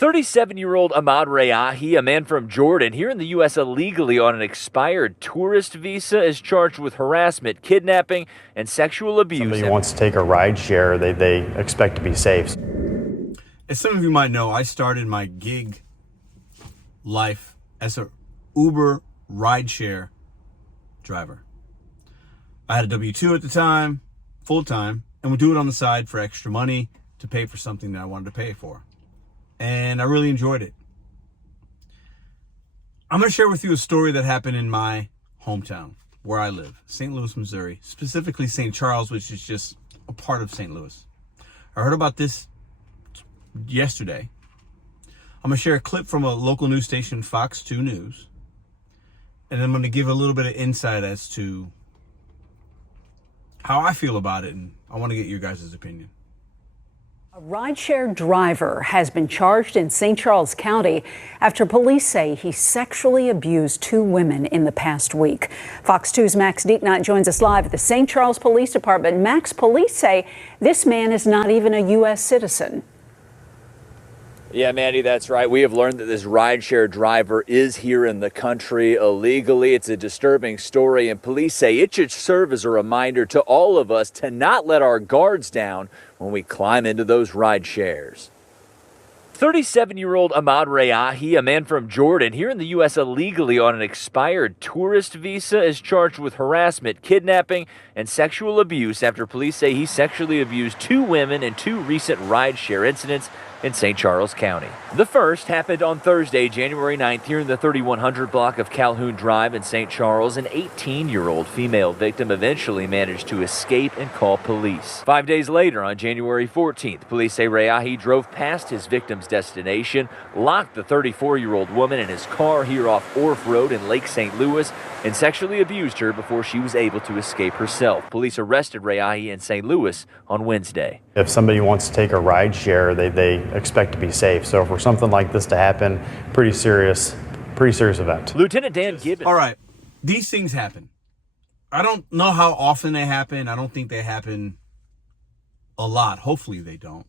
37-year-old Ahmad Rayahi, a man from Jordan, here in the U.S. illegally on an expired tourist visa, is charged with harassment, kidnapping, and sexual abuse. Somebody wants to take a ride share, they expect to be safe. As some of you might know, I started my gig life as an Uber rideshare driver. I had a W-2 at the time, full-time, and would do it on the side for extra money to pay for something that I wanted to pay for. And I really enjoyed it. I'm going to share with you a story that happened in my hometown, where I live, St. Louis, Missouri, specifically St. Charles, which is just a part of St. Louis. I heard about this yesterday. I'm going to share a clip from a local news station, Fox 2 News, and I'm going to give a little bit of insight as to how I feel about it, and I want to get your guys' opinion. A rideshare driver has been charged in St. Charles County after police say he sexually abused two women in the past week. Fox 2's Max Dieknot joins us live at the St. Charles Police Department. Max, police say this man is not even a U.S. citizen. Yeah, Mandy, that's right. We have learned that this rideshare driver is here in the country illegally. It's a disturbing story, and police say it should serve as a reminder to all of us to not let our guards down when we climb into those rideshares. 37-year-old Ahmad Rayahi, a man from Jordan, here in the U.S. illegally on an expired tourist visa, is charged with harassment, kidnapping, and sexual abuse after police say he sexually abused two women in two recent rideshare incidents in St. Charles County. The first happened on Thursday, January 9th, here in the 3100 block of Calhoun Drive in St. Charles. An 18-year-old female victim eventually managed to escape and call police. 5 days later, on January 14th, police say Rayahi drove past his victim's destination, locked the 34-year-old woman in his car here off Orff Road in Lake St. Louis, and sexually abused her before she was able to escape herself. Police arrested Rayahi in St. Louis on Wednesday. If somebody wants to take a ride share, they expect to be safe. So for something like this to happen, pretty serious event. Lieutenant Dan Gibbons. All right, these things happen. I don't know how often they happen. I don't think they happen a lot. Hopefully they don't.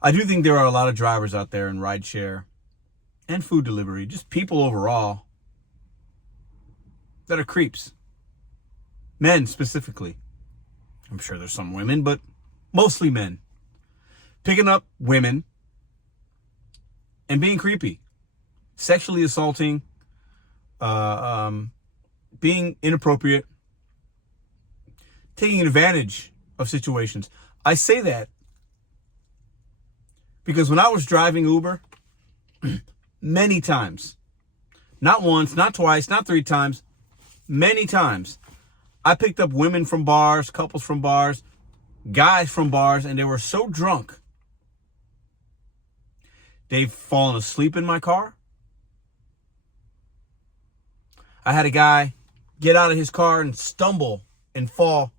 I do think there are a lot of drivers out there in rideshare and food delivery, just people overall, that are creeps. Men specifically. I'm sure there's some women, but mostly men. Picking up women and being creepy. Sexually assaulting, being inappropriate, taking advantage of situations. I say that because when I was driving Uber, many times, not once, not twice, not three times, many times, I picked up women from bars, couples from bars, guys from bars, and they were so drunk, they've fallen asleep in my car. I had a guy get out of his car and stumble and fall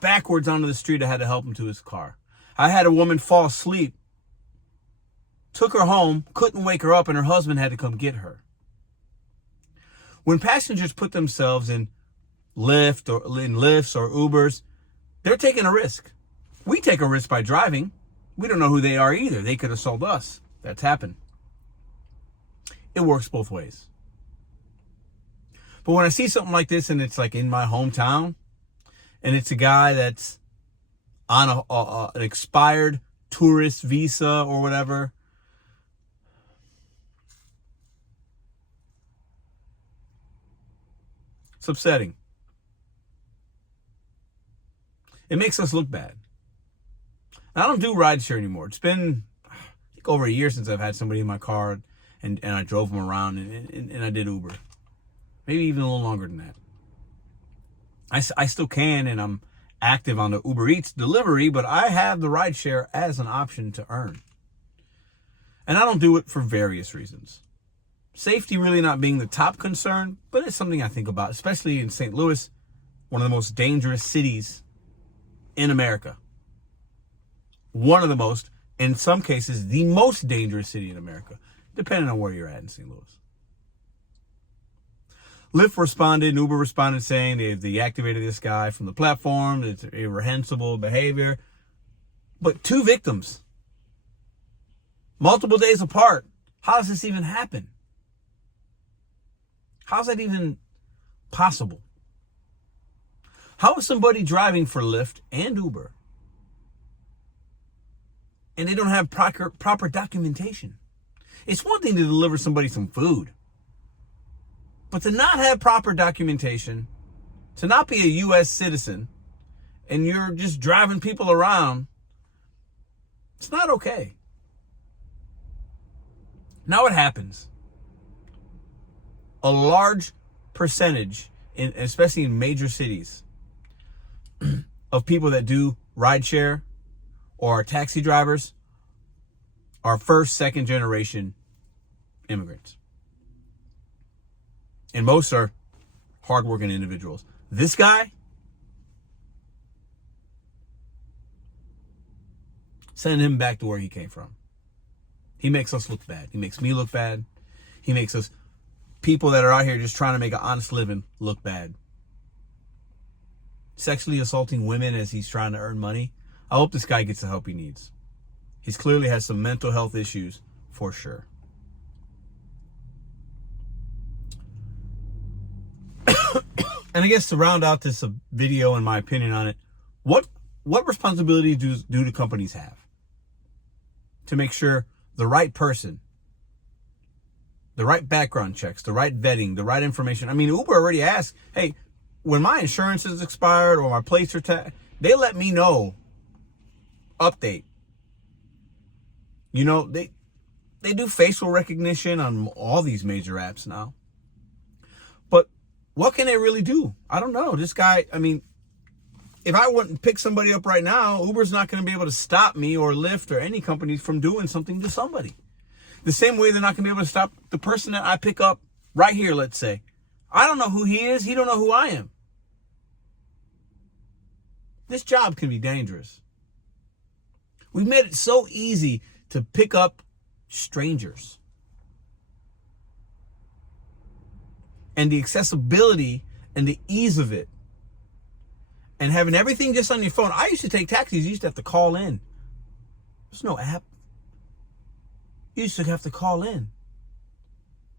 backwards onto the street. I had to help him to his car. I had a woman fall asleep, took her home, couldn't wake her up, and her husband had to come get her. When passengers put themselves in Lyft or in Lyfts or Ubers, they're taking a risk. We take a risk by driving. We don't know who they are either. They could assault us. That's happened. It works both ways. But when I see something like this and it's like in my hometown and it's a guy that's on an expired tourist visa or whatever, it's upsetting. It makes us look bad. I don't do rideshare anymore. It's been, I think, over a year since I've had somebody in my car and I drove them around and I did Uber. Maybe even a little longer than that. I still can, and I'm active on the Uber Eats delivery, but I have the rideshare as an option to earn. And I don't do it for various reasons. Safety really not being the top concern, but it's something I think about, especially in St. Louis, one of the most dangerous cities in America. One of the most, in some cases, the most dangerous city in America, depending on where you're at in St. Louis. Lyft responded, and Uber responded saying they deactivated this guy from the platform. It's irreprehensible behavior. But two victims. multiple days apart. How does this even happen? How's that even possible? How is somebody driving for Lyft and Uber and they don't have proper documentation? It's one thing to deliver somebody some food, but to not have proper documentation, to not be a U.S. citizen, and you're just driving people around, it's not okay. Now what happens? A large percentage, especially in major cities, of people that do rideshare or taxi drivers are first, second generation immigrants. And most are hardworking individuals. This guy, send him back to where he came from. He makes us look bad. He makes me look bad. He makes us, people that are out here just trying to make an honest living, look bad. Sexually assaulting women as he's trying to earn money. I hope this guy gets the help he needs. He clearly has some mental health issues for sure. And I guess to round out this video and my opinion on it, what responsibility do the companies have to make sure the right person, the right background checks, the right vetting, the right information? I mean, Uber already asked, hey, when my insurance is expired or my plates are they let me know. Update. You know, they do facial recognition on all these major apps now. But what can they really do? I don't know. This guy, I mean, if I wouldn't pick somebody up right now, Uber's not going to be able to stop me or Lyft or any company from doing something to somebody. The same way they're not going to be able to stop the person that I pick up right here, let's say. I don't know who he is. He don't know who I am. This job can be dangerous. We've made it so easy to pick up strangers. And the accessibility and the ease of it. And having everything just on your phone. I used to take taxis. You used to have to call in. There's no app. You used to have to call in.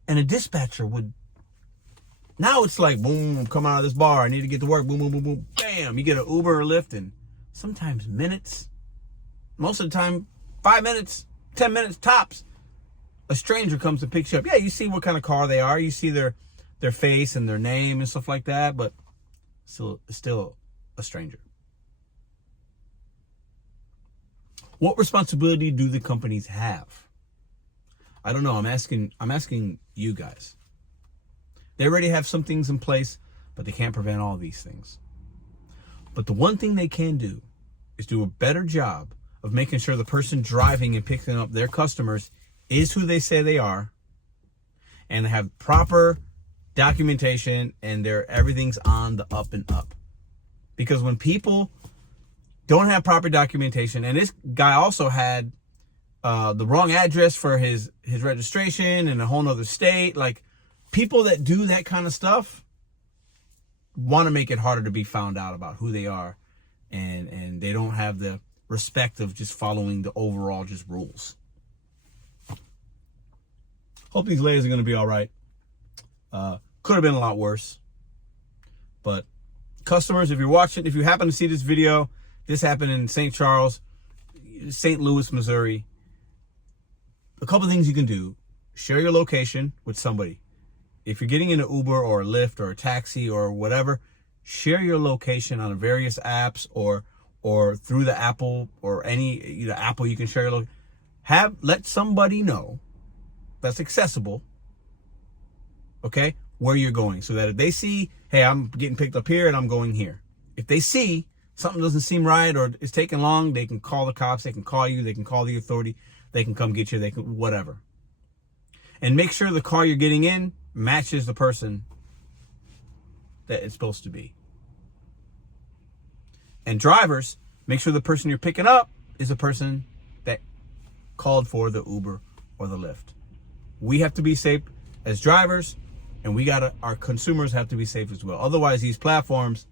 And a dispatcher would. Now it's like, boom, I'm coming out of this bar. I need to get to work. Boom, boom, boom, boom. Bam. You get an Uber or Lyft in sometimes minutes. Most of the time, 5 minutes, 10 minutes tops. A stranger comes and picks you up. Yeah, you see what kind of car they are. You see their face and their name and stuff like that. But still a stranger. What responsibility do the companies have? I don't know. I'm asking you guys. They already have some things in place, but they can't prevent all these things. But the one thing they can do is do a better job of making sure the person driving and picking up their customers is who they say they are, and have proper documentation, and everything's on the up and up. Because when people don't have proper documentation, and this guy also had the wrong address for his registration in a whole nother state, like people that do that kind of stuff want to make it harder to be found out about who they are, and they don't have the respect of just following the overall just rules. Hope these ladies are going to be all right. Could have been a lot worse. But customers, if you're watching, if you happen to see this video, this happened in St. Charles, St. Louis, Missouri. A couple things you can do. Share your location with somebody. If you're getting into Uber or a Lyft or a taxi or whatever, share your location on various apps or through the Apple or any Apple, you can share your location. Let somebody know that's accessible, okay, where you're going, so that if they see, hey, I'm getting picked up here and I'm going here. If they see something doesn't seem right or it's taking long, they can call the cops, they can call you, they can call the authority, they can come get you, they can whatever. And make sure the car you're getting in matches the person that it's supposed to be. And drivers, make sure the person you're picking up is the person that called for the Uber or the Lyft. We have to be safe as drivers, and our consumers have to be safe as well. Otherwise, these platforms,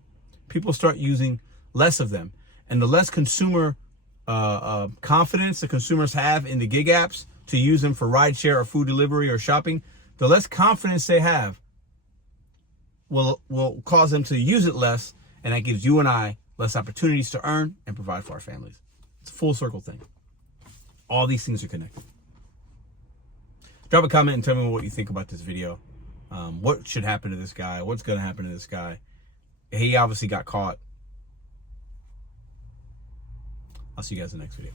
people start using less of them. And the less consumer confidence the consumers have in the gig apps, to use them for rideshare or food delivery or shopping, the less confidence they have will cause them to use it less, and that gives you and I less opportunities to earn and provide for our families. It's a full circle thing. All these things are connected. Drop a comment and tell me what you think about this video. What should happen to this guy? What's going to happen to this guy? He obviously got caught. I'll see you guys in the next video.